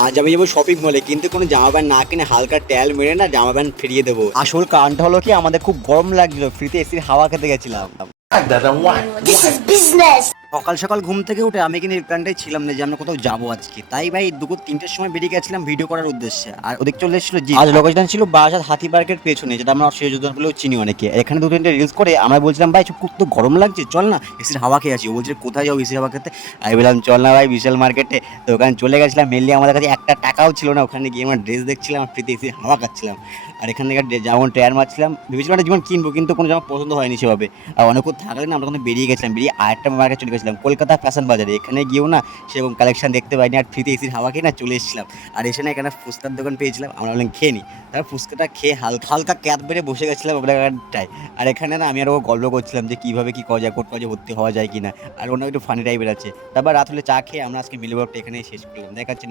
আজ আমি যাবো শপিং মলে, কিন্তু কোনো জামা প্যান্ট না কিনে হালকা ট্যাল মেরে না জামা প্যান্ট ফিরিয়ে দেবো। আসল কারণটা হলো কি, আমাদের খুব গরম লাগছিল, ফ্রিতে এসির হাওয়া খেতে গেছিলাম। This is business. সকাল সকাল ঘুম থেকে উঠে আমি কিন্তু এই প্ল্যানটাই ছিলাম না যে আমরা কোথাও যাবো আজকে। তাই ভাই দুপুর 3টের সময় বেরিয়ে গেছিলাম ভিডিও করার উদ্দেশ্যে। আর ওদিক চলে এসেছিল জি। আজ লোকেশন ছিল বারাসাত হাতি পার্কের পেছনে, যেটা আমরা সিরাজউদ্দৌলা বলেও চিনি অনেকে। এখানে 2-3টে রিলস করে আমরা বলছিলাম ভাই খুব তো গরম লাগছে, চল না এসির হাওয়া খেয়ে আসি। ও বলছে কোথায় যাও এসির হাওয়া খেতে? আমি বললাম চল না ভাই বিশাল মার্কেটে। তো ওখানে চলে গেছিলাম। মেনলি আমাদের কাছে একটা টাকাও ছিল না, ওখানে গিয়ে আমরা ড্রেস দেখছিলাম আর ফ্রিতে এসির হাওয়া খাচ্ছিলাম। আর এখান থেকে যেমন ট্রায়াল মারছিলাম, ভেবেছিলাম একটা জীবন কিনবো, কিন্তু কোনো জামা পছন্দ হয়নি সেভাবে। আর অনেকক্ষণ থাকলে না আমরা ওখানে বেরিয়ে গেছিলাম, বেরিয়ে আরেকটা মার্কেট চলে গেছিলাম কলকাতা ফ্যাশন বাজারে। এখানে গিয়েও না সেরকম কালেকশন দেখতে পাইনি, আর ফ্রিতে এসির হাওয়া খেয়ে না চলে এসেছিলাম। আর এসে না এখানে ফুচকার দোকান পেয়েছিলাম, আমরা বললাম খেয়ে নিই। তারপর ফুচকাটা খেয়ে হালকা হালকা ক্যাব বেড়ে বসে গেছিলাম আমরা একটাই। আর এখানে না আমি আরও গল্প করছিলাম যে কীভাবে কী করা যায়, কোর্ট কাজে ভর্তি হওয়া যায় কি না। আর অন্য একটু ফানি টাইপের আছে। তারপর রাত হলে চা খেয়ে আমরা আজকে মিলে ব্লগটা এখানেই শেষ করলাম। দেখা যাচ্ছে